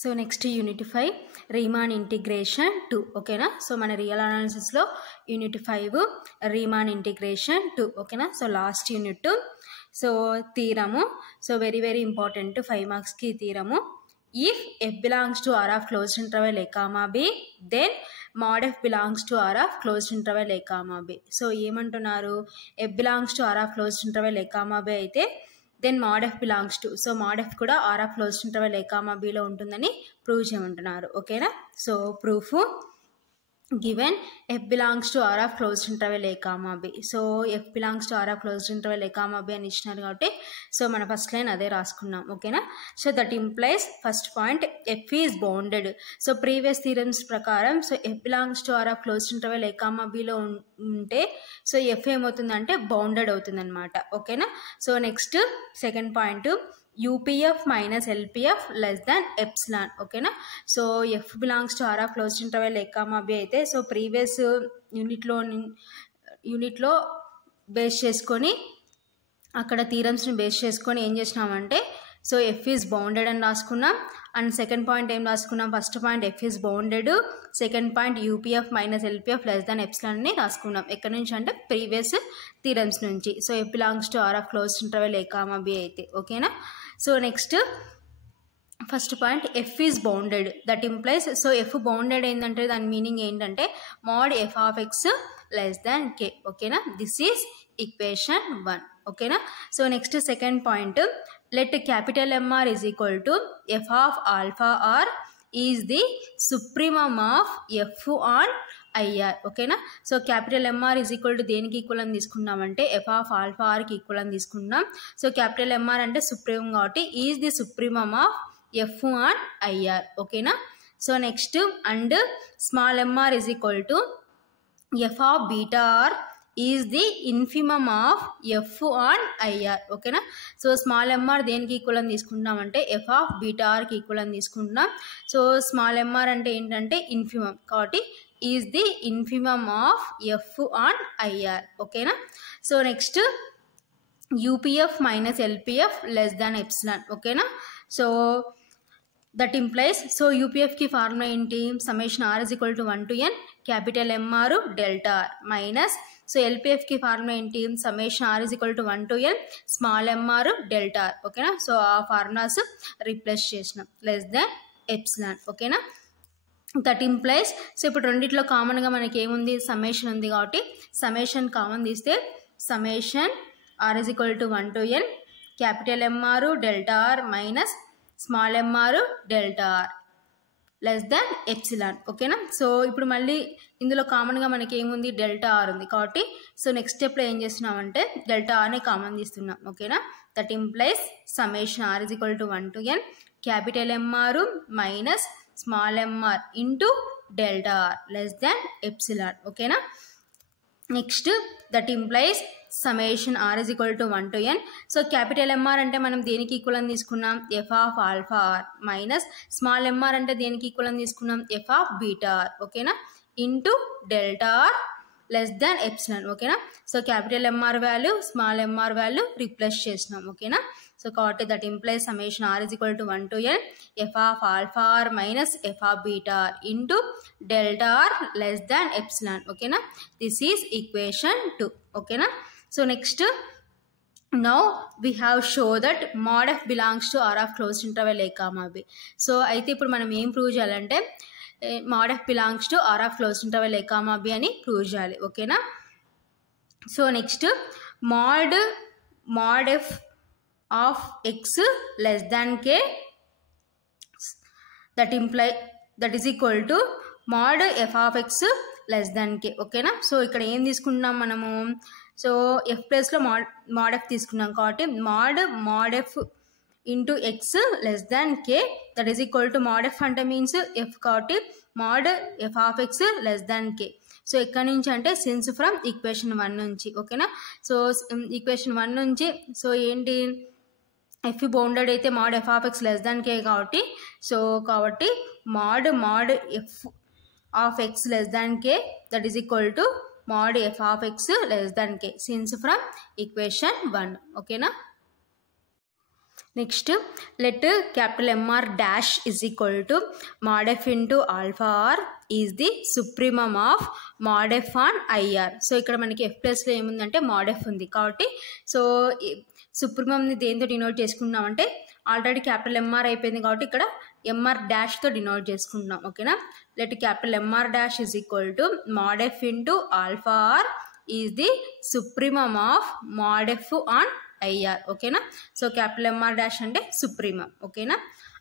So next unit 5 Riemann integration 2 ఓకేనా. So మన real అనాలిసిస్లో యూనిట్ 5 రీమాన్ ఇంటిగ్రేషన్ 2 ఓకేనా. So last unit so theorem. So very important 5 మార్క్స్కి theorem. If f belongs to R of closed interval A comma b then mod f belongs to R of closed interval a comma b. So ఏమంటున్నారు, f belongs to R of closed interval a comma b అయితే then mod f belongs to, so mod f కూడా R of closed interval a comma b లో ఉంటుందని prove చేయమంటున్నారు ఓకేనా. So proof given f belongs to R of closed interval a comma b. So f belongs to R of closed interval a comma b అని ఇచ్చినారు కాబట్టి so మన first line అదే రాసుకున్నాం ఓకేనా. So that implies first point f is bounded. So previous theorems ప్రకారం so f belongs to R of closed interval a comma b లో ఉంటే సో f ఏమవుతుందంటే బౌండెడ్ అవుతుంది అనమాట ఓకేనా. So next second point UPF minus LPF less than epsilon ఓకేనా. So F belongs to R of closed interval A comma B అయితే so previous యూనిట్లో base చేసుకొని అక్కడ థీరమ్స్ని బేస్ చేసుకొని ఏం చేసినామంటే సో ఎఫ్ ఈజ్ బౌండెడ్ అని రాసుకున్నాం. అండ్ సెకండ్ పాయింట్ ఏం రాసుకున్నాం, first point f is bounded, second point UPF minus LPF less than epsilon అని రాసుకున్నాం. ఎక్కడి నుంచి అంటే ప్రీవియస్ థీరమ్స్ నుంచి. So F belongs to R of closed interval A comma B అయితే ఓకేనా. So next first point f is bounded, that implies so f bounded ఏంటంటే దాని మీనింగ్ ఏంటంటే mod f of x less than k ఓకేనా. This is equation 1 ఓకేనా. So next second point let capital MR is equal to f of alpha r is the supremum of f on IR ఓకేనా. So capital MR is equal to దేనికి equal అని తీసుకున్నామంటే f of alpha ఆర్కి equal అని తీసుకున్నాం. So capital MR అంటే supremum కాబట్టి is the supremum of f on IR ఓకేనా. So next and small MR is equal to f of beta are is the infimum of f on IR ఓకేనా. So small MR దేనికి equal అని తీసుకుంటున్నామంటే f of beta ఆర్కి equal అని తీసుకుంటున్నాం. So small MR అంటే ఏంటంటే ఇన్ఫిమమ్ కాబట్టి is the infimum of f on IR ఓకేనా. So next UPF minus LPF less than epsilon ఓకేనా. సో దట్ ఇంప్లైస్ సో యూపీఎఫ్కి ఫార్ములా ఏంటి, summation are is equal to 1 to n capital MR delta are minus so ఎల్పిఎఫ్కి formula ఏంటి, summation are is equal to 1 to n small MR delta are ఓకేనా. So ఆ formulas replace చేసినాం less than epsilon ఓకేనా. That implies so ఇప్పుడు రెండిట్లో కామన్గా మనకి ఏముంది, సమ్మేషన్ ఉంది కాబట్టి సమ్మేషన్ కామన్ తీస్తే summation are is equal to 1 to n capital MR delta are minus small MR delta are less than epsilon ఓకేనా. సో ఇప్పుడు మళ్ళీ ఇందులో కామన్గా మనకి ఏముంది, డెల్టా ఆర్ ఉంది కాబట్టి సో నెక్స్ట్ స్టెప్లో ఏం చేస్తున్నామంటే డెల్టా ఆర్ని కామన్ తీస్తున్నాం ఓకేనా. That implies summation are is equal to 1 to n capital MR minus small MR into delta are less than epsilon ఓకేనా. Next that implies summation are is equal to 1 to n so capital MR అంటే మనం దేనికి equal అని తీసుకున్నాం, f of alpha are minus small MR అంటే దేనికి equal అని తీసుకున్నాం, ఎఫ్ ఆఫ్ బీటా ఆర్ ఓకేనా into delta are less than epsilon ఓకేనా. So capital MR value small MR value replace చేసినాం ఓకేనా. సో కాబట్టి that implies summation are is equal to 1 to n F of alpha are minus F of beta R into delta are less than epsilon ఓకేనా. This is equation 2 ఓకేనా. So next now we have show that mod f belongs to R of closed interval A comma B. So అయితే ఇప్పుడు మనం ఏం prove చేయాలంటే mod f belongs to R of closed interval A comma B అని prove చేయాలి ఓకేనా. So next mod f of x less than k that is equal to mod f of x less than k ఓకేనా. So ఇక్కడ ఏం తీసుకుంటున్నాం మనము, so f ప్లేస్లో mod f తీసుకున్నాం కాబట్టి mod f into x less than k that is equal to mod f అంటే means f కాబట్టి mod f of x less than K. So ఎక్కడి నుంచి అంటే సిన్స్ ఫ్రమ్ ఈక్వేషన్ 1 నుంచి ఓకేనా. సో ఈక్వేషన్ 1 నుంచి సో ఏంటి, ఎఫ్ బౌండెడ్ అయితే mod f of x less than k కాబట్టి సో కాబట్టి mod f of x less than k that is equal to mod f of x less than k since from equation 1 ఓకేనా. Next let capital MR dash is equal to mod f into alpha are is the supremum of mod f on IR. So ఇక్కడ మనకి F ప్లస్లో ఏముందంటే mod f ఉంది కాబట్టి so సుప్రీమమ్ని దేంతో denote చేసుకుంటున్నామంటే ఆల్రెడీ క్యాపిటల్ MR అయిపోయింది కాబట్టి ఇక్కడ MR డాష్తో డినోట్ చేసుకుంటున్నాం. ఓకేనా, let capital MR dash is equal to mod f into alpha are is the supremum of mod f on IR. ఓకేనా, సో క్యాపిటల్ MR డాష్ అంటే సుప్రీమమ్. ఓకేనా,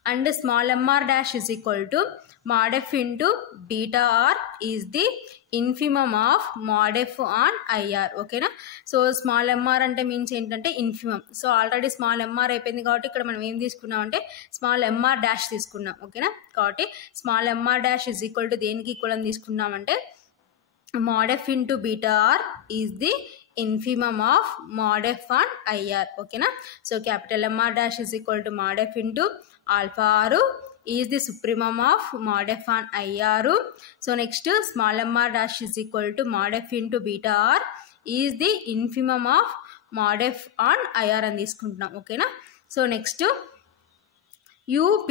and small MR dash is equal to mod f into beta are is the infimum of mod f on IR. ఓకేనా, so small MR అంటే means ఏంటంటే infimum. So already small MR అయిపోయింది కాబట్టి ఇక్కడ మనం ఏం తీసుకున్నాం అంటే స్మాల్ MR డాష్ తీసుకున్నాం. ఓకేనా, కాబట్టి small MR dash is equal to దేనికి ఈక్వల్ అని తీసుకున్నామంటే mod f into beta are is the infimum of mod f on IR. ఓకేనా, so capital MR dash is equal to mod f into alpha are is the supremum of mod f on IR. So next small MR dash is equal to mod f into beta are is the infimum of mod f on IR అని తీసుకుంటున్నాం. ఓకేనా, so next UP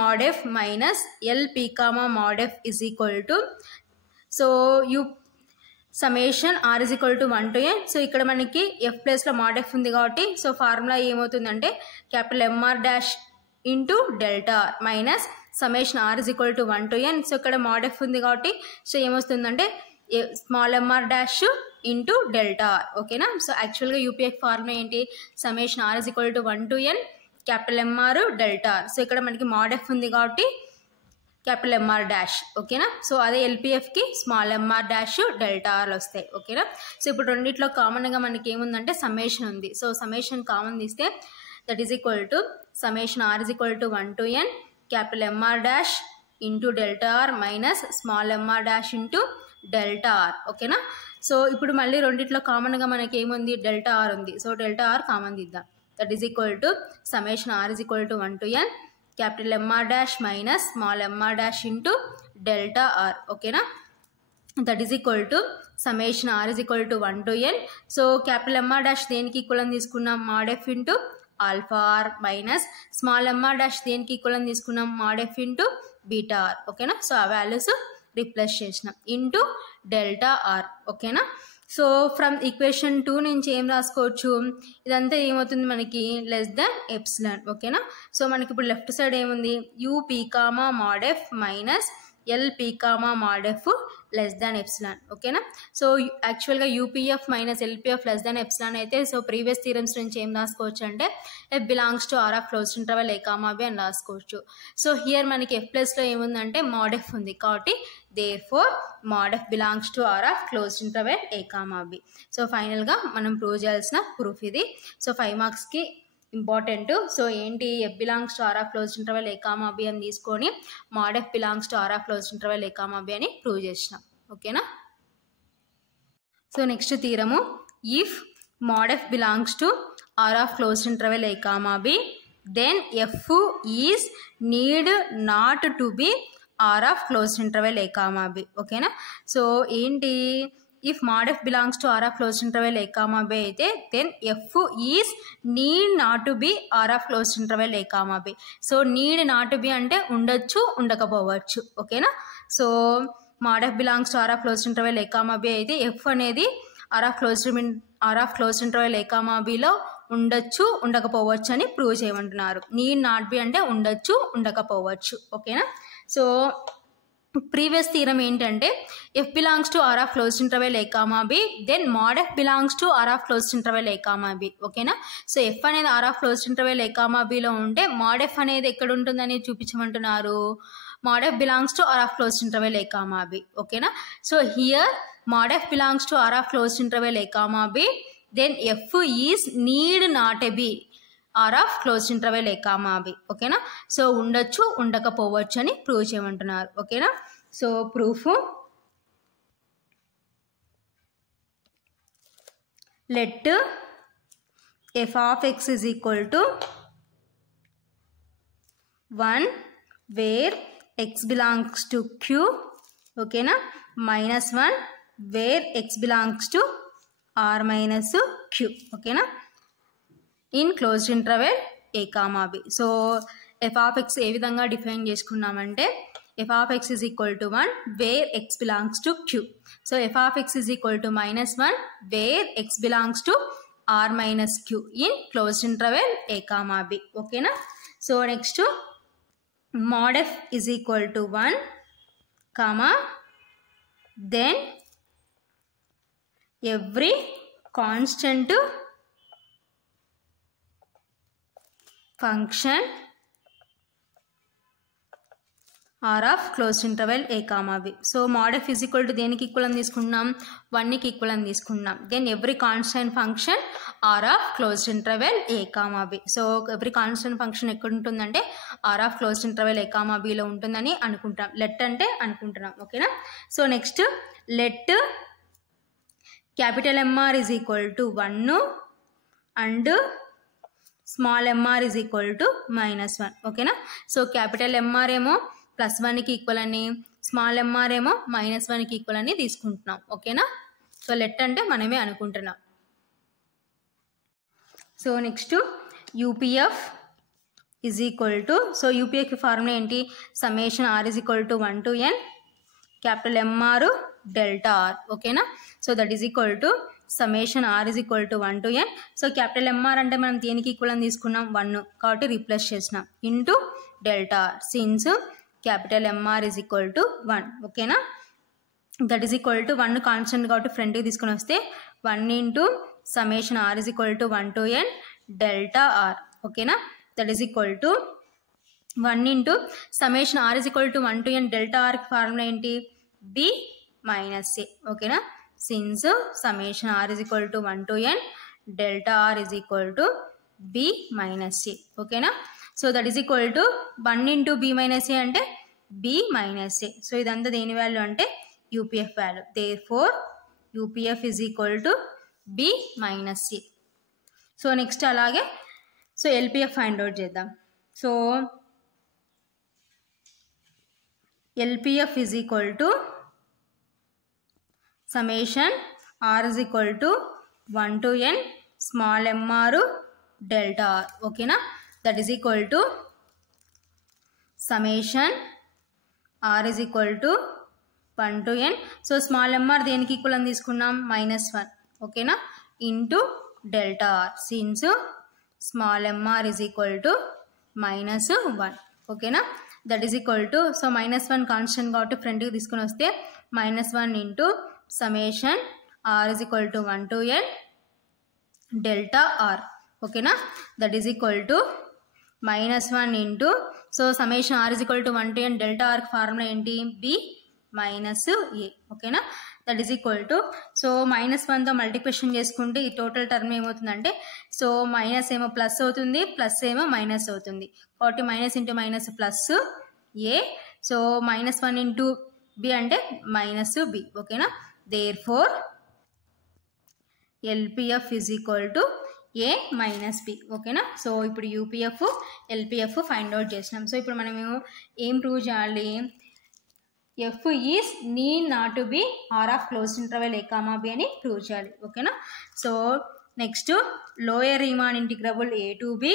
mod f minus LP mod f is equal to so summation r is equal to 1 to n. So ఇక్కడ మనకి F ప్లేస్లో mod f ఉంది కాబట్టి so formula ఏమవుతుందంటే capital MR dash into delta are minus summation r is equal to 1 to n. So ఇక్కడ mod f ఉంది కాబట్టి so ఏమొస్తుందంటే small MR dash into delta are. ఓకేనా, సో యాక్చువల్గా UPF ఫార్ములా ఏంటి, summation r is equal to 1 to n capital MR delta R. So ఇక్కడ మనకి mod f ఉంది కాబట్టి క్యాపిటల్ MR డాష్. ఓకేనా, సో అదే LPFకి స్మాల్ MR డాష్ డెల్టా ఆర్లు వస్తాయి. ఓకేనా, సో ఇప్పుడు రెండిట్లో కామన్గా మనకి ఏముందంటే సమ్మేషన్ ఉంది. సో సమ్మేషన్ కామన్ తీస్తే that is equal to summation r is equal to 1 to n capital MR dash into delta are minus small MR dash into delta are. ఓకేనా, సో ఇప్పుడు మళ్ళీ రెండిట్లో కామన్గా మనకి ఏముంది, డెల్టా ఆర్ ఉంది. సో డెల్టా ఆర్ కామన్ తీద్దాం. That is equal to summation r is equal to 1 to n capital MR dash minus small MR dash into delta are. ఓకేనా, that is equal to summation r is equal to 1 to n. So capital MR dash దేనికి equal అని తీసుకున్నాం, mod f into alpha are minus small MR dash దేనికి equal అని తీసుకున్నాం, mod f into beta are. ఓకేనా, so ఆ values replace చేసినాం into delta are. ఓకేనా, సో ఫ్రమ్ ఈక్వేషన్ 2 నుంచి ఏం రాసుకోవచ్చు, ఇదంతా ఏమవుతుంది మనకి లెస్ దెన్ ఎప్సిలాన్. ఓకేనా, సో మనకి ఇప్పుడు లెఫ్ట్ సైడ్ ఏముంది, UP mod f minus LP mod f less than epsilon. ఓకేనా, సో యాక్చువల్గా UPF minus LPF less than epsilon అయితే సో ప్రీవియస్ థీరమ్స్ నుంచి ఏం రాసుకోవచ్చు అంటే F belongs to R of closed interval A, B అని రాసుకోవచ్చు. సో హియర్ మనకి F ప్లస్లో ఏముందంటే mod f ఉంది కాబట్టి therefore mod f belongs to R of closed interval A, B. So ఫైనల్గా మనం ప్రూవ్ చేయాల్సిన ప్రూఫ్ ఇది. సో 5 మార్క్స్కి ఇంపార్టెంట్. సో ఏంటి, F belongs to R of closed interval A, B అని తీసుకొని mod f belongs to R of closed interval A, B అని prove చేసినాం. ఓకేనా, so next థీరము, if mod f belongs to R of closed interval A, B then F is need not to B R of closed interval A, B. ఓకేనా, so ఏంటి, if mod f belongs to R of closed interval A, B అయితే then F is need not to be R of closed interval A, B. So need not to be అంటే ఉండొచ్చు ఉండకపోవచ్చు. ఓకేనా, so mod f belongs to R of closed interval A, B అయితే F అనేది R of closed interval A, Bలో ఉండొచ్చు ఉండకపోవచ్చు అని prove చేయమంటున్నారు. need not be అంటే ఉండొచ్చు ఉండకపోవచ్చు. ఓకేనా, సో ప్రీవియస్ థీరం ఏంటంటే F belongs to R of closed interval A, B then mod f belongs to R of closed interval A, B. ఓకేనా, సో F అనేది R of closed interval A, Bలో ఉంటే mod f అనేది ఎక్కడ ఉంటుందని చూపించమంటున్నారు, mod f belongs to R of closed interval A, B. ఓకేనా, so here mod f belongs to R of closed interval A, B then F is need not be R of closed interval A, B. ఓకేనా, so ఉండొచ్చు ఉండకపోవచ్చు అని prove చేయమంటున్నారు. ఓకేనా, so proof, let f of x is equal to 1 where x belongs to Q. ఓకేనా, -1 where x belongs to R minus Q. ఓకేనా, in closed interval a comma B. So f of x ఏ విధంగా define చేసుకున్నామంటే f of x is equal to 1 where x belongs to Q. So f of x is equal to -1 where x belongs to R minus Q in closed interval A comma b. ఓకేనా. So next mod f is equal to 1 comma then every constant function r of closed interval a comma b. So mod f is equal to దేనికి equal అని తీసుకుంటున్నాం, 1కి equal అని తీసుకుంటున్నాం. Then every constant function r of closed interval a comma b. So every constant function ఎక్కడ ఉంటుందంటే r of closed interval a comma b లో ఉంటుందని అనుకుంటాం. లెట్ అంటే అనుకుంటున్నాం. ఓకేనా. So next let capital MR is equal to 1 and small MR is equal to -1. ఓకేనా. So capital MR ఏమో +1కి ఈక్వల్ అని, స్మాల్ MR ఏమో -1కి ఈక్వల్ అని తీసుకుంటున్నాం. ఓకేనా. సో లెట్ అంటే మనమే అనుకుంటున్నాం. So next UPF is equal to, so UPF formula ఏంటి, summation r is equal to 1 to n capital MR delta r. ఓకేనా. So that is equal to summation r is equal to 1 to n. So capital MR అంటే మనం దేనికి equal అని తీసుకున్నాం, 1 కాబట్టి replace చేసినాం into delta r since capital MR is equal to 1. ఓకేనా. That is equal to 1 constant కాబట్టి ఫ్రంట్కి తీసుకొని వస్తే 1 into summation r is equal to 1 to n delta r. ఓకేనా. That is equal to 1 into summation r is equal to 1 to n delta r formula ఏంటి, b minus a. ఓకేనా. Since summation r is equal to 1 to n delta r is equal to b minus a. ఓకేనా. So that is equal to 1 into b minus a అంటే b minus a. So ఇదంతా దేని value అంటే UPF value. Therefore UPF is equal to b minus a. So next అలాగే so LPF find out చేద్దాం. So LPF is equal to summation r is equal to 1 to n small MR delta r. ఓకేనా. That is equal to summation r is equal to 1 to n. So small MR దేనికి equal అని తీసుకున్నాం, -1. ఓకేనా. Into delta r since small MR is equal to -1. ఓకేనా. That is equal to, so -1 constant కాబట్టి ఫ్రంట్కి తీసుకుని వస్తే -1 into summation r is equal to 1 to n delta r. ఓకేనా. That is equal to -1 into, so summation r is equal to 1 to n delta r formula ఏంటి, b minus a. ఓకేనా. That is equal to, so -1తో multiplication చేసుకుంటే ఈ total term ఏమవుతుందంటే, so minus ఏమో plus అవుతుంది, plus ఏమో minus అవుతుంది కాబట్టి minus into minus plus a. So -1 into b అంటే -b. ఓకేనా. Therefore LPF is equal to a minus b. ఓకేనా. సో ఇప్పుడు యూపీఎఫ్ ఎల్పిఎఫ్ ఫైండ్ అవుట్ చేసినాం. సో ఇప్పుడు మనము ఏం ప్రూవ్ చేయాలి, f is need not to be R of closed interval A comma B అని ప్రూవ్ చేయాలి. ఓకేనా. So next lower Riemann integrable a to b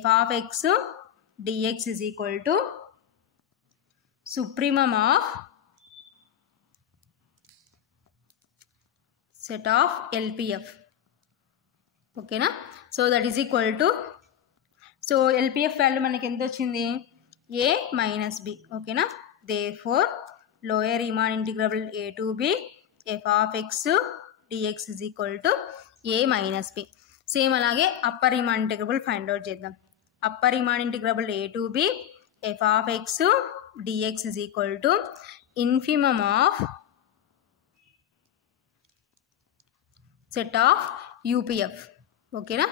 f of x dx is equal to supremum of set of LPF. ఓకేనా. So that is equal to, so LPF value మనకి ఎంత వచ్చింది, a minus b. ఓకేనా. Therefore lower Riemann integrable a to b f of x dx is equal to a minus b. Same అలాగే upper Riemann integrable find out చేద్దాం. Upper Riemann integrable a to b f of x dx is equal to infimum of set of UPF. ఓకేనా.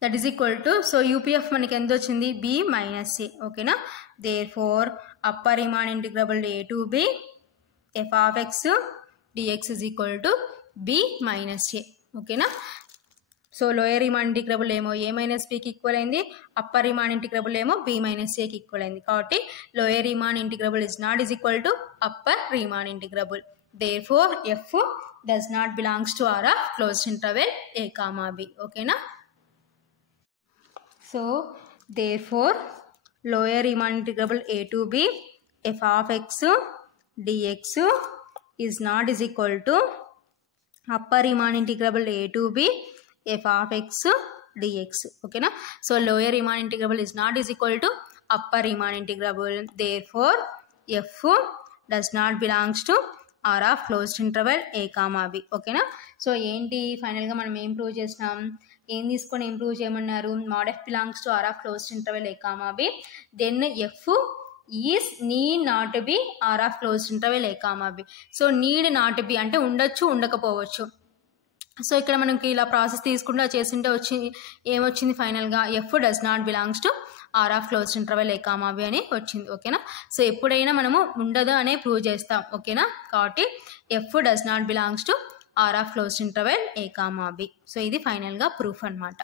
That is equal to, so UPF మనకి ఎంత వచ్చింది, b minus a. ఓకేనా. Therefore upper Riemann integrable a to b f of x dx is equal to b minus a. ఓకేనా. So lower Riemann integrable ఏమో a minus bకి equal అయింది, upper Riemann integrable ఏమో b minus aకి equal అయింది కాబట్టి lower Riemann integrable is not is equal to upper Riemann integrable. Therefore f does not belongs to R of closed interval a comma b. ఓకేనా. So therefore lower Riemann integrable a to b f of x dx is not is equal to upper Riemann integrable a to b f of x dx. Okay na? So lower Riemann integrable is not is equal to upper Riemann integrable. Therefore f does not belongs to R of closed interval a comma b. Okay na? So ఏంటి final గా మనం ఏం prove చేసినాం, ఏం తీసుకొని ఏం prove చేయమన్నారు, mod f belongs to R of closed interval a comma b, then f is need not to be R of closed interval a comma b. So need not to be అంటే ఉండొచ్చు ఉండకపోవచ్చు. So ఇక్కడ మనకి ఇలా process తీసుకుంటూ చేసింటే ఏమొచ్చింది ఫైనల్గా F does not belongs to R of closed interval A comma B అని వచ్చింది. ఓకేనా? సో ఎప్పుడైనా మనము ఉండదు అనే ప్రూవ్ చేస్తాం. ఓకేనా? కాబట్టి F does not belongs to R of closed interval A comma B. So ఇది ఫైనల్గా ప్రూఫ్ అన్నమాట.